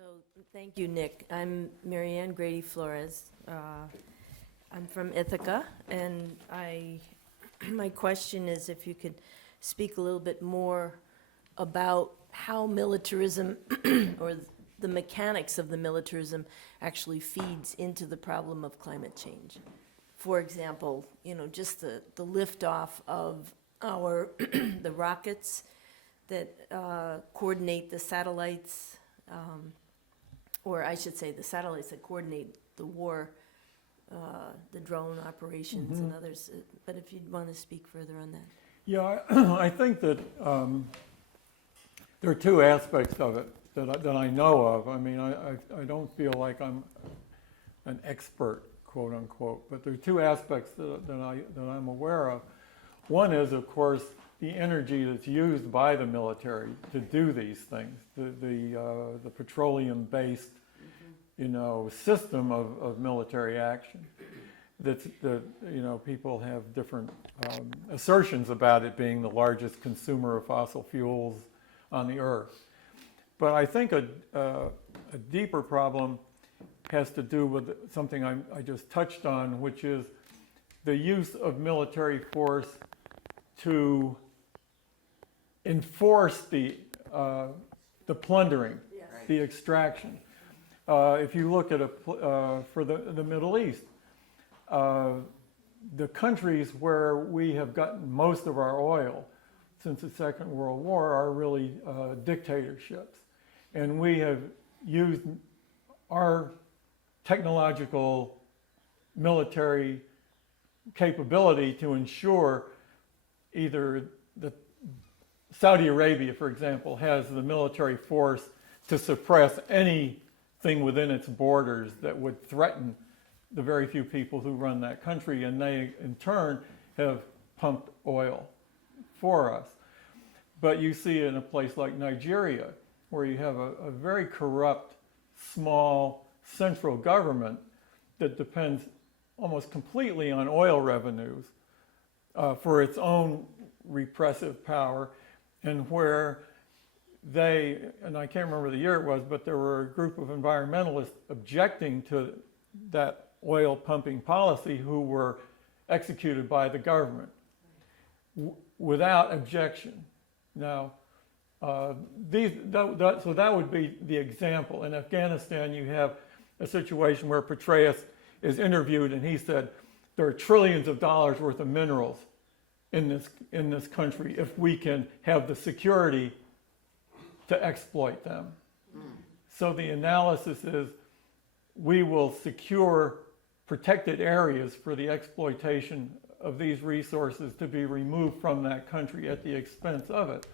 So, thank you, Nick. I'm Marianne Grady Flores. I'm from Ithaca, and my question is if you could speak a little bit more about how militarism or the mechanics of the militarism actually feeds into the problem of climate change. For example, just the liftoff of our the rockets that coordinate the satellites, or I should say the satellites that coordinate the war, the drone operations and others. But if you'd want to speak further on that. Yeah, I think that there are two aspects of it that I know of. I mean, I don't feel like I'm an expert, quote unquote, but there are two aspects that I'm aware of. One is, of course, the energy that's used by the military to do these things, the petroleum-based, system of military action. That people have different assertions about it being the largest consumer of fossil fuels on the earth. But I think a deeper problem has to do with something I just touched on, which is the use of military force to enforce the plundering, the extraction. If you look at for the Middle East, the countries where we have gotten most of our oil since the Second World War are really dictatorships. And we have used our technological military capability to ensure either Saudi Arabia, for example, has the military force to suppress anything within its borders that would threaten the very few people who run that country, and they in turn have pumped oil for us. But you see in a place like Nigeria, where you have a very corrupt, small central government that depends almost completely on oil revenues for its own repressive power, and where and I can't remember the year it was, but there were a group of environmentalists objecting to that oil pumping policy who were executed by the government without objection. Now, so that would be the example. In Afghanistan, you have a situation where Petraeus is interviewed, and he said there are trillions of dollars worth of minerals in this country if we can have the security to exploit them. So the analysis is we will secure protected areas for the exploitation of these resources to be removed from that country at the expense of it,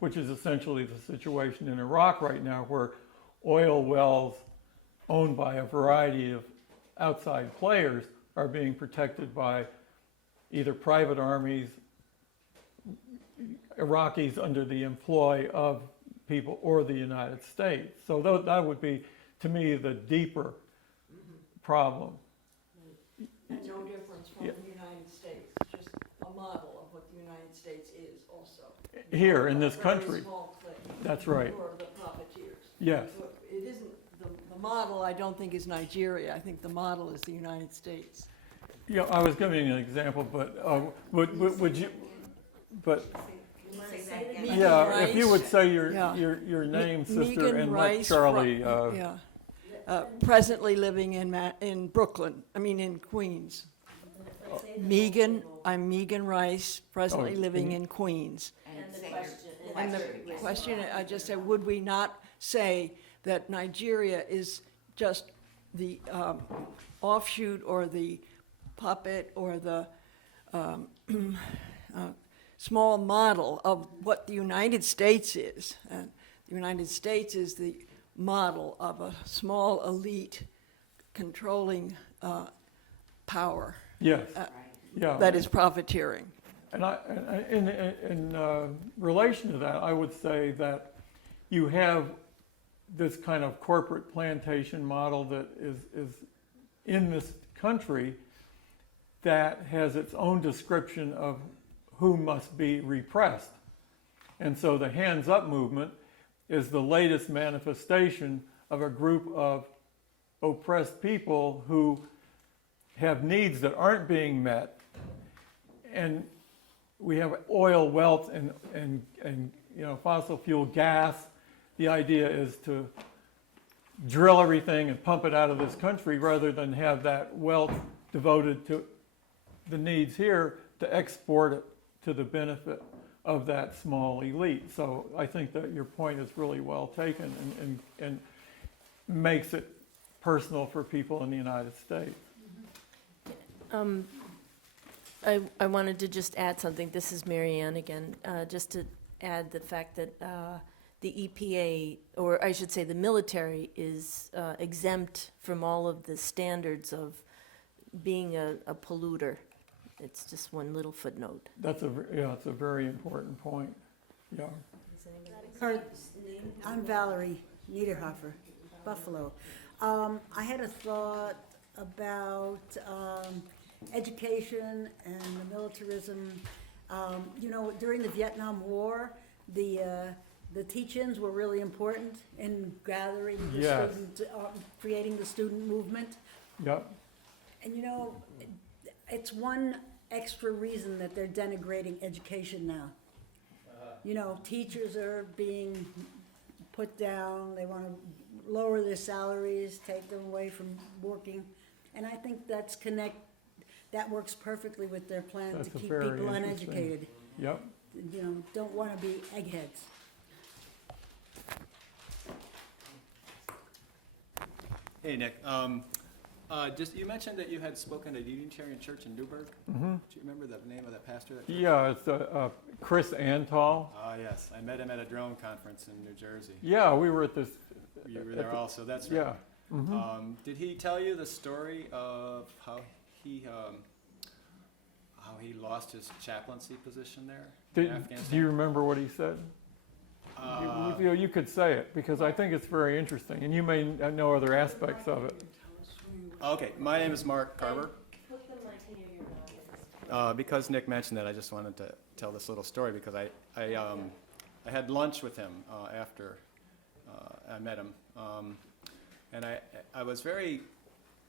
which is essentially the situation in Iraq right now, where oil wells owned by a variety of outside players are being protected by either private armies, Iraqis under the employ of people, or the United States. So that would be, to me, the deeper problem. And no difference from the United States, just a model of what the United States is also. Here in this country. Very small clique. That's right. For the profiteers. Yes. So it isn't, the model I don't think is Nigeria, I think the model is the United States. Yeah, I was giving an example, but would you, but yeah, if you would say your name, sister, Megan and Rice, let Charlie. Presently living in Brooklyn, in Queens. I'm Megan Rice, presently living in Queens. And the question, I just said, would we not say that Nigeria is just the offshoot or the puppet or the small model of what the United States is? And the United States is the model of a small elite controlling power. Yes. Yeah. That is profiteering. And in relation to that, I would say that you have this kind of corporate plantation model that is in this country that has its own description of who must be repressed. And so the hands up movement is the latest manifestation of a group of oppressed people who have needs that aren't being met. And we have oil wealth and fossil fuel gas. The idea is to drill everything and pump it out of this country rather than have that wealth devoted to the needs here to export it to the benefit of that small elite. So I think that your point is really well taken and makes it personal for people in the United States. I wanted to just add something. This is Mary Ann again, just to add the fact that the EPA, or I should say the military, is exempt from all of the standards of being a polluter. It's just one little footnote. It's a very important point. Yeah. I'm Valerie Niederhofer, Buffalo. I had a thought about education and the militarism. During the Vietnam War, the teach-ins were really important in gathering the Yes. student, creating the student movement. Yep. And it's one extra reason that they're denigrating education now. Teachers are being put down, they want to lower their salaries, take them away from working. And I think that works perfectly with their plan That's to a keep very people interesting- uneducated. Yep. Don't want to be eggheads. Hey, Nick. You mentioned that you had spoken at Unitarian Church in Newburgh. Mm-hmm. Do you remember the name of that pastor? Yeah, it's Chris Antal. Yes. I met him at a drone conference in New Jersey. Yeah, we were at this. You were at there the- also. That's right. Yeah. Mm-hmm. Did he tell you the story of how he lost his chaplaincy position there in Afghanistan? Do you remember what he said? Uh, You could say it, because I think it's very interesting, and you may know other aspects of it. Okay, my name is Mark Carver. Put the mic near your mouth. Because Nick mentioned that, I just wanted to tell this little story because I had lunch with him after I met him, and I was very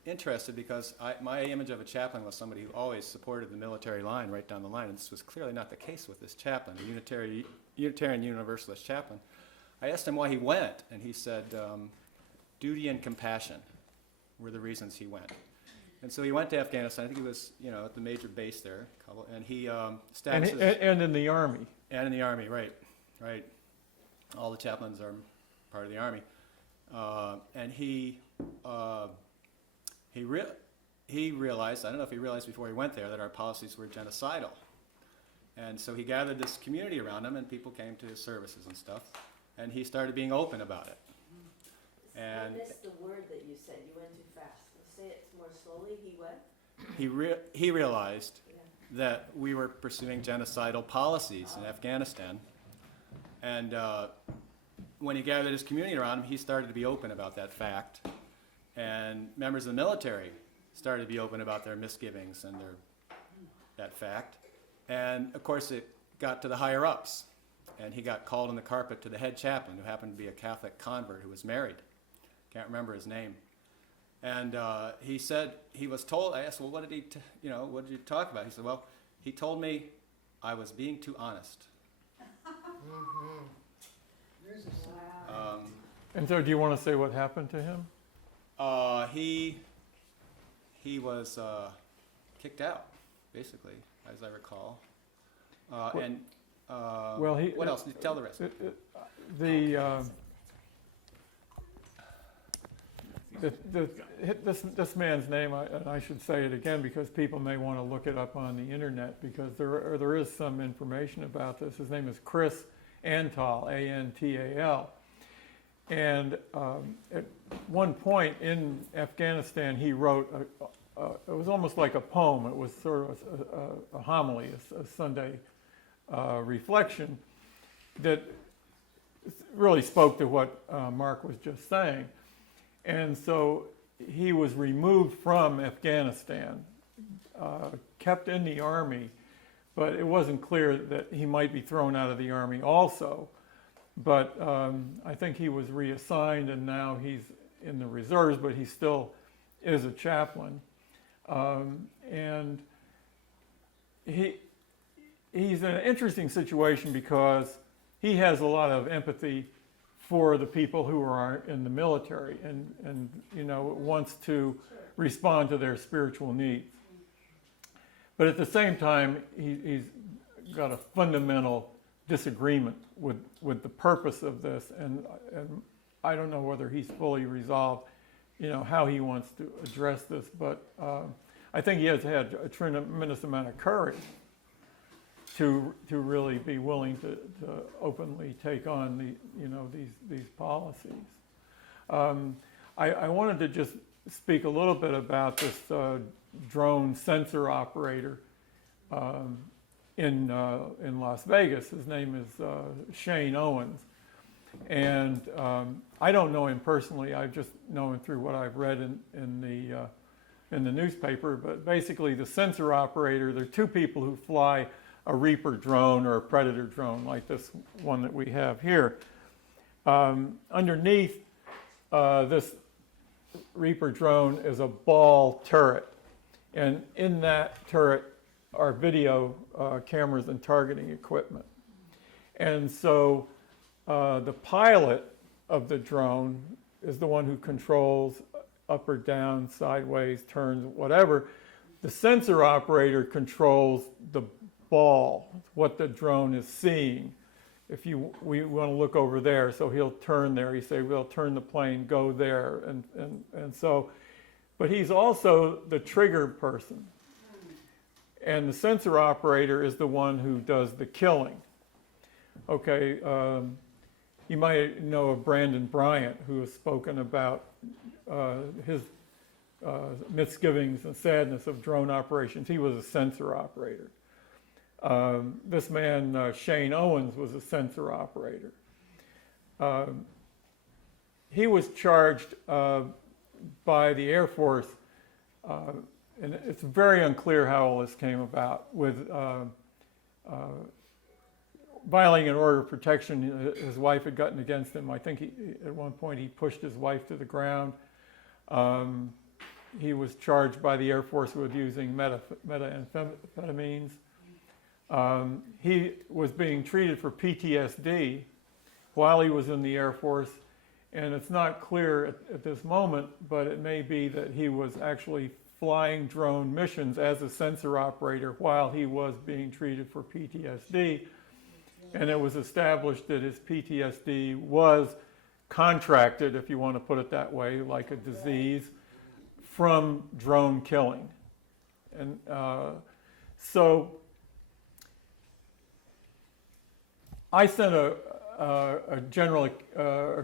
interested because my image of a chaplain was somebody who always supported the military line right down the line, and this was clearly not the case with this chaplain, a Unitarian Universalist chaplain. I asked him why he went, and he said duty and compassion were the reasons he went. And so he went to Afghanistan. I think he was, at the major base there, Kabul, and he established And in the Army. and in the Army, right. All the chaplains are part of the Army, and he realized, I don't know if he realized before he went there, that our policies were genocidal. And so he gathered this community around him, and people came to his services and stuff, and he started being open about it. And I missed the word that you said. You went too fast. Say it more slowly. He what? he realized that we were pursuing genocidal policies in Afghanistan. And when he gathered his community around him, he started to be open about that fact. And members of the military started to be open about their misgivings and that fact. And of course, it got to the higher ups. And he got called on the carpet to the head chaplain, who happened to be a Catholic convert who was married. Can't remember his name. And he said, he was told, I asked, well, what did you talk about? He said, well, he told me I was being too honest. And so do you want to say what happened to him? He was kicked out, basically, as I recall. What else? Tell the rest. This man's name, and I should say it again because people may want to look it up on the internet, because there is some information about this. His name is Chris Antal, A-N-T-A-L. And at one point in Afghanistan, he wrote, it was almost like a poem. It was sort of a homily, a Sunday reflection that really spoke to what Mark was just saying. And so he was removed from Afghanistan, kept in the Army, but it wasn't clear that he might be thrown out of the Army also. but I think he was reassigned and now he's in the reserves, but he still is a chaplain. And he's in an interesting situation because he has a lot of empathy for the people who are in the military and wants to respond to their spiritual needs. But at the same time, he's got a fundamental disagreement with the purpose of this, and I don't know whether he's fully resolved, how he wants to address this, but I think he has had a tremendous amount of courage to really be willing to openly take on these policies. I wanted to just speak a little bit about this drone sensor operator in Las Vegas. His name is Shane Owens, and I don't know him personally. I just know him through what I've read in the newspaper. But basically, the sensor operator, there are two people who fly a Reaper drone or a Predator drone like this one that we have here. Underneath this Reaper drone is a ball turret, and in that turret are video cameras and targeting equipment. And so the pilot of the drone is the one who controls up or down, sideways, turns, whatever. The sensor operator controls the ball, what the drone is seeing. If we want to look over there, so he'll turn there. He say, "We'll turn the plane, go there," and so. But he's also the trigger person, and the sensor operator is the one who does the killing. Okay, you might know of Brandon Bryant, who has spoken about his misgivings and sadness of drone operations. He was a sensor operator. This man, Shane Owens, was a sensor operator. He was charged by the Air Force, and it's very unclear how all this came about, with violating an order of protection. His wife had gotten against him. I think at one point he pushed his wife to the ground. He was charged by the Air Force with using methamphetamines. He was being treated for PTSD while he was in the Air Force, and it's not clear at this moment, but it may be that he was actually flying drone missions as a sensor operator while he was being treated for PTSD, and it was established that his PTSD was contracted, if you want to put it that way, like a disease, from drone killing. And so I sent a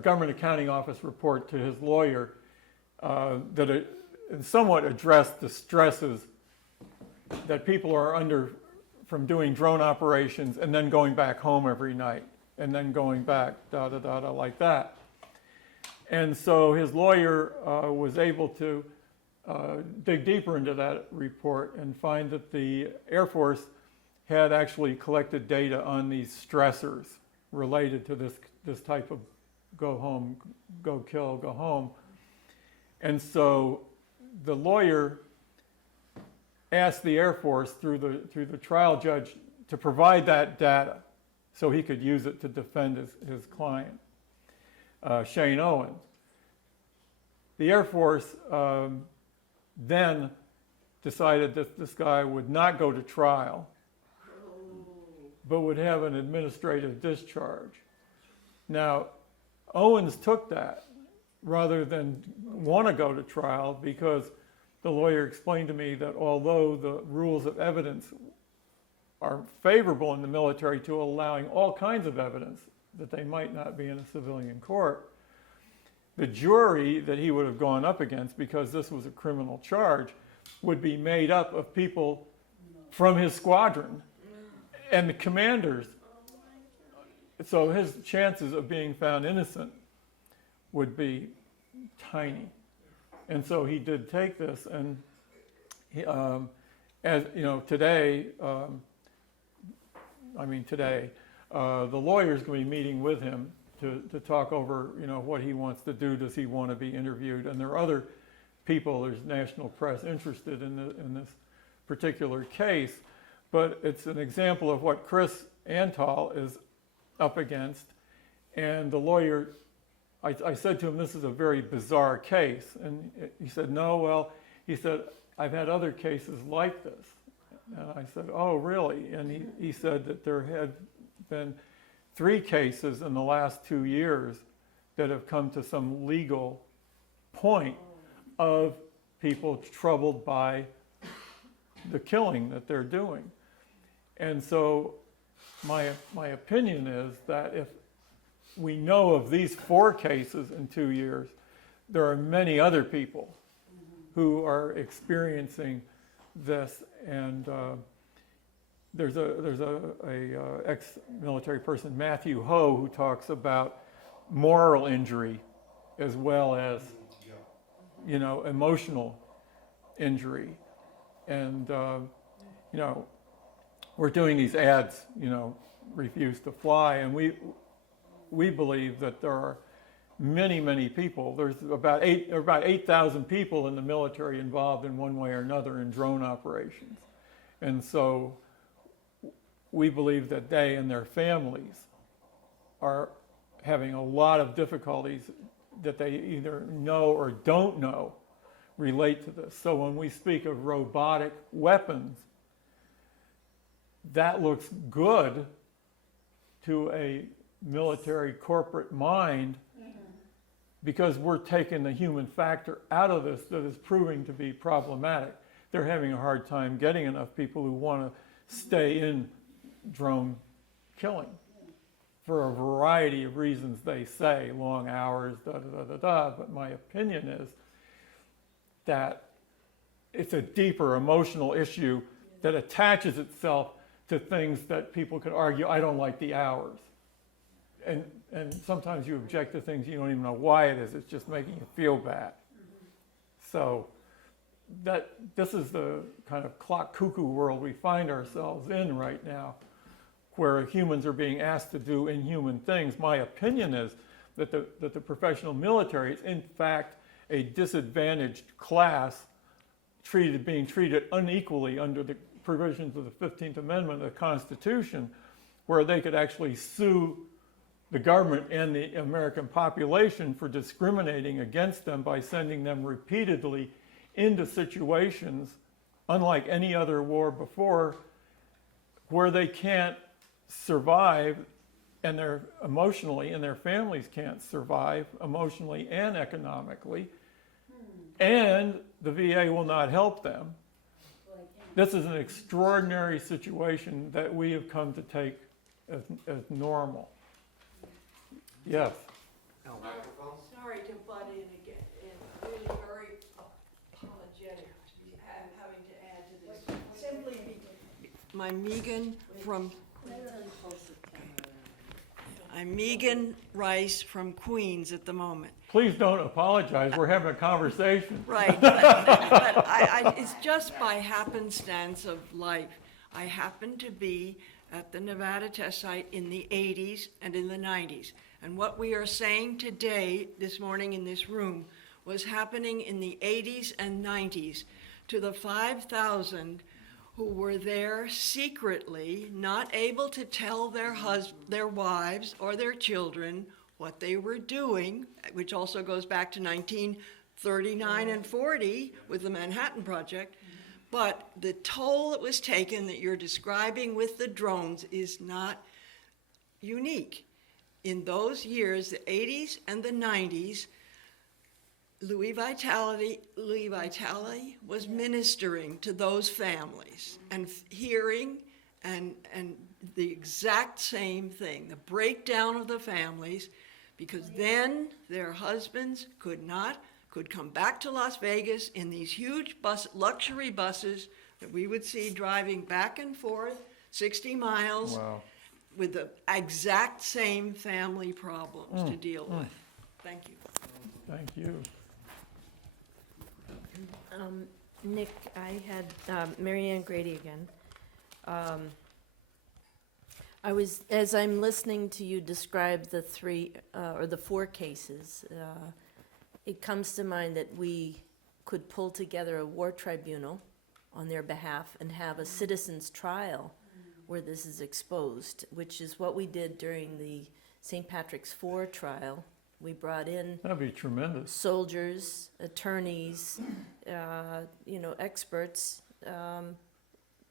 government accounting office report to his lawyer that it somewhat addressed the stresses that people are under from doing drone operations and then going back home every night and then going back like that. And so his lawyer was able to dig deeper into that report and find that the Air Force had actually collected data on these stressors related to this type of go home, go kill, go home. And so the lawyer asked the Air Force through the trial judge to provide that data so he could use it to defend his client, Shane Owens. The Air Force then decided that this guy would not go to trial, but would have an administrative discharge. Now, Owens took that rather than want to go to trial because the lawyer explained to me that although the rules of evidence are favorable in the military to allowing all kinds of evidence that they might not be in a civilian court, the jury that he would have gone up against, because this was a criminal charge, would be made up of people from his squadron and the commanders. So his chances of being found innocent would be tiny. And so he did take this, and he, as you know, today, the lawyer's going to be meeting with him to talk over, what he wants to do. Does he want to be interviewed? And there are other people, there's national press interested in this particular case, but it's an example of what Chris Antal is up against. And the lawyer, I said to him, this is a very bizarre case. And he said, no, well, he said, I've had other cases like this. And I said, oh, really? And he said that there had been 3 cases in the last 2 years that have come to some legal point of people troubled by the killing that they're doing. And so my opinion is that if we know of these 4 cases in 2 years, there are many other people who are experiencing this. And there's a ex-military person, Matthew Ho, who talks about moral injury as well as emotional injury. And we're doing these ads, refuse to fly, and we believe that there are many people. There's about 8,000 people in the military involved in one way or another in drone operations. And so we believe that they and their families are having a lot of difficulties that they either know or don't know relate to this. So when we speak of robotic weapons, that looks good to a military corporate mind because we're taking the human factor out of this that is proving to be problematic. They're having a hard time getting enough people who want to stay in drone killing for a variety of reasons. They say long hours, but my opinion is that it's a deeper emotional issue that attaches itself to things that people could argue, I don't like the hours. And sometimes you object to things you don't even know why it is. It's just making you feel bad. So this is the kind of clock cuckoo world we find ourselves in right now, where humans are being asked to do inhuman things. My opinion is that the professional military is in fact a disadvantaged class being treated unequally under the provisions of the 15th Amendment of the Constitution, where they could actually sue the government and the American population for discriminating against them by sending them repeatedly into situations, unlike any other war before, where they can't survive and they're emotionally, and their families can't survive emotionally and economically, and the VA will not help them. This is an extraordinary situation that we have come to take as normal. Yes. Sorry to butt in again, and really very apologetic having to add to this. Simply I'm Megan Rice from Queens at the moment. Please don't apologize. We're having a conversation. Right, but it's just by happenstance of life. I happened to be at the Nevada test site in the 80s and in the 90s. And what we are saying today, this morning in this room, was happening in the 80s and 90s to the 5,000 who were there secretly, not able to tell their wives or their children what they were doing, which also goes back to 1939 and 40 with the Manhattan Project. But the toll that was taken that you're describing with the drones is not unique. In those years, the 80s and the 90s, Louis Vitale was ministering to those families and hearing and the exact same thing, the breakdown of the families, because then their husbands could come back to Las Vegas in these huge luxury buses that we would see driving back and forth 60 miles. Wow. With the exact same family problems to deal with. Thank you. Thank you. Nick, I had Mary Ann Grady again. As I'm listening to you describe the three, or the four cases, it comes to mind that we could pull together a war tribunal on their behalf and have a citizen's trial where this is exposed, which is what we did during the St. Patrick's 4 trial. We brought in That'd be tremendous. soldiers, attorneys, experts.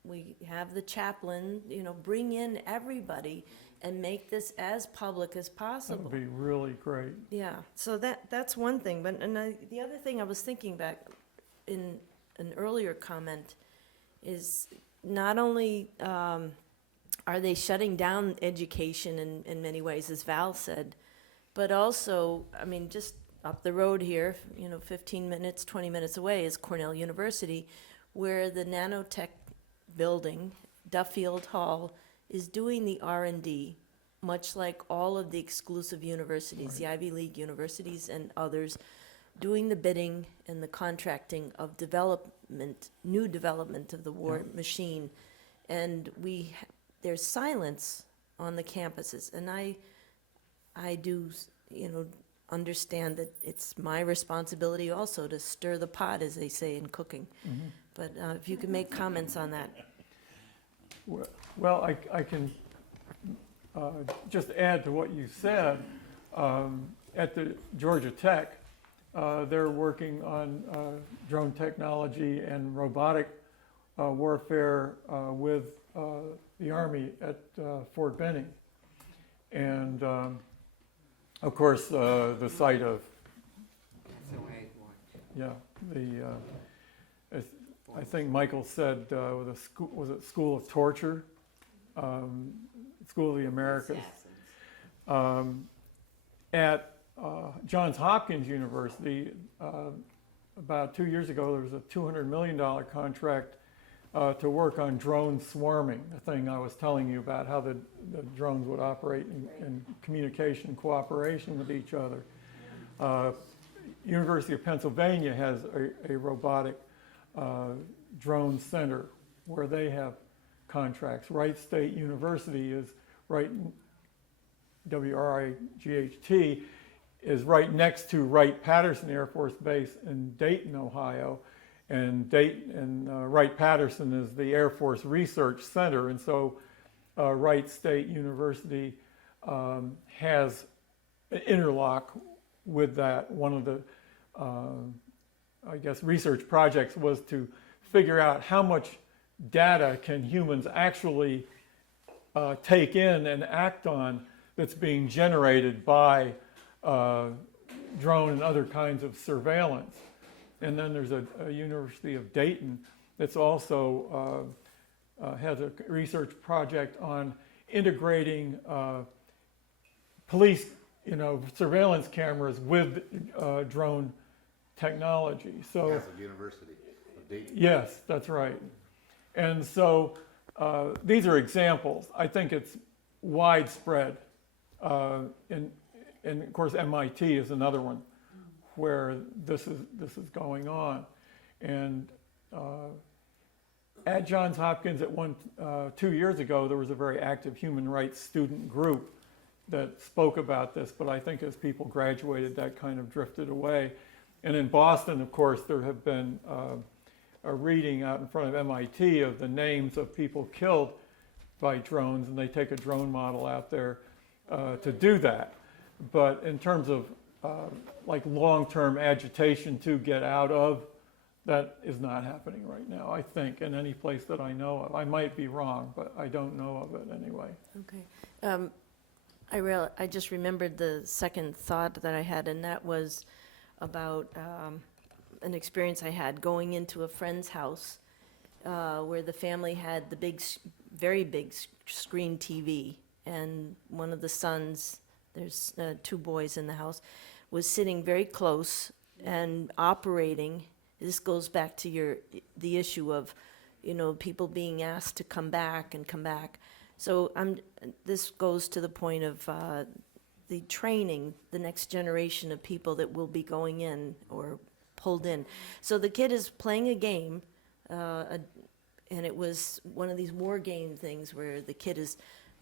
We have the chaplain, bring in everybody and make this as public as That possible. would be really great. Yeah, so that's one thing, but, the other thing I was thinking back in an earlier comment is not only, are they shutting down education in many ways, as Val said, but also, just up the road here, 15 minutes, 20 minutes away is Cornell University, where the nanotech building, Duffield Hall, is doing the R&D, much like all of the exclusive universities, the Ivy League universities and others, doing the bidding and the contracting of new development of the war machine. And there's silence on the campuses, and I do, understand that it's my responsibility also to stir the pot, as they say in cooking. But if you could make comments on that. Well, I can just add to what you said. At the Georgia Tech, they're working on drone technology and robotic warfare with the Army at Fort Benning. And of course, the site of, I think Michael said, was it School of Torture? School of the Americas. At Johns Hopkins University, about 2 years ago, there was a $200 million contract to work on drone swarming, the thing I was telling you about, how the drones would operate in communication and cooperation with each other. University of Pennsylvania has a robotic drone center where they have contracts. Wright State University is WRIGHT, is right next to Wright-Patterson Air Force Base in Dayton, Ohio. And Wright-Patterson is the Air Force Research Center. And so Wright State University has an interlock with that. One of the, research projects was to figure out how much data can humans actually take in and act on that's being generated by drone and other kinds of surveillance. And then there's a University of Dayton that's also has a research project on integrating police, surveillance cameras with drone technology. So Catholic University of Dayton. yes, that's right. And so these are examples. I think it's widespread. And of course, MIT is another one where this is going on. And at Johns Hopkins, 2 years ago, there was a very active human rights student group that spoke about this, but I think as people graduated, that kind of drifted away. And in Boston, of course, there have been a reading out in front of MIT of the names of people killed by drones, and they take a drone model out there to do that. But in terms of long-term agitation to get out of, that is not happening right now, I think, in any place that I know of. I might be wrong, but I don't know of it anyway. Okay. I just remembered the second thought that I had, and that was about an experience I had going into a friend's house where the family had the very big screen TV, and one of the sons, there's 2 boys in the house, was sitting very close and operating. This goes back to the issue of, people being asked to come back and come back. So this goes to the point of the training, the next generation of people that will be going in or pulled in. So the kid is playing a game, and it was one of these war game things where the kid is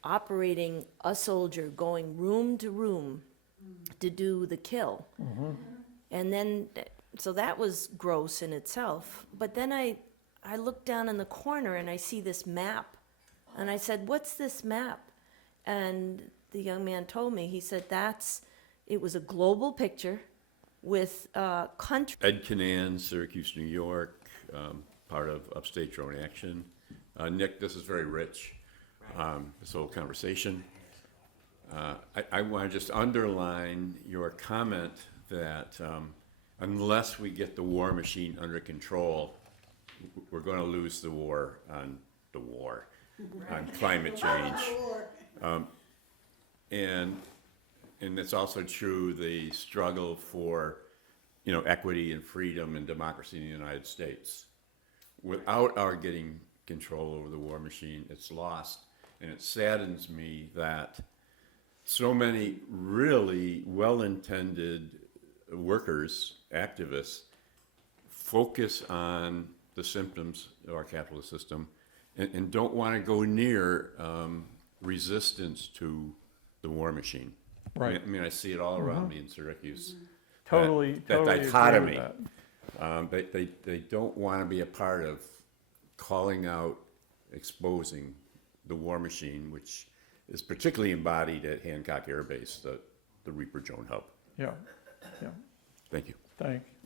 operating a soldier, going room to room to do the kill. And then, so that was gross in itself. But then I looked down in the corner and I see this map. And I said, "What's this map?" And the young man told me, he said, it was a global picture with country. Ed Canan, Syracuse, New York, part of Upstate Drone Action. Nick, this is very rich, this whole conversation. I want to just underline your comment that unless we get the war machine under control, we're going to lose the war on climate change. And it's also true, the struggle for, equity and freedom and democracy in the United States. Without our getting control over the war machine, it's lost. And it saddens me that so many really well-intended workers, activists, focus on the symptoms of our capitalist system and don't want to go near resistance to the war machine. Right. I mean, I see it all around me in Syracuse. Totally That agree with dichotomy. that. They don't want to be a part of calling out, exposing the war machine, which is particularly embodied at Hancock Air Base, the Reaper Drone Hub. Yeah, yeah, Thank you. thank you.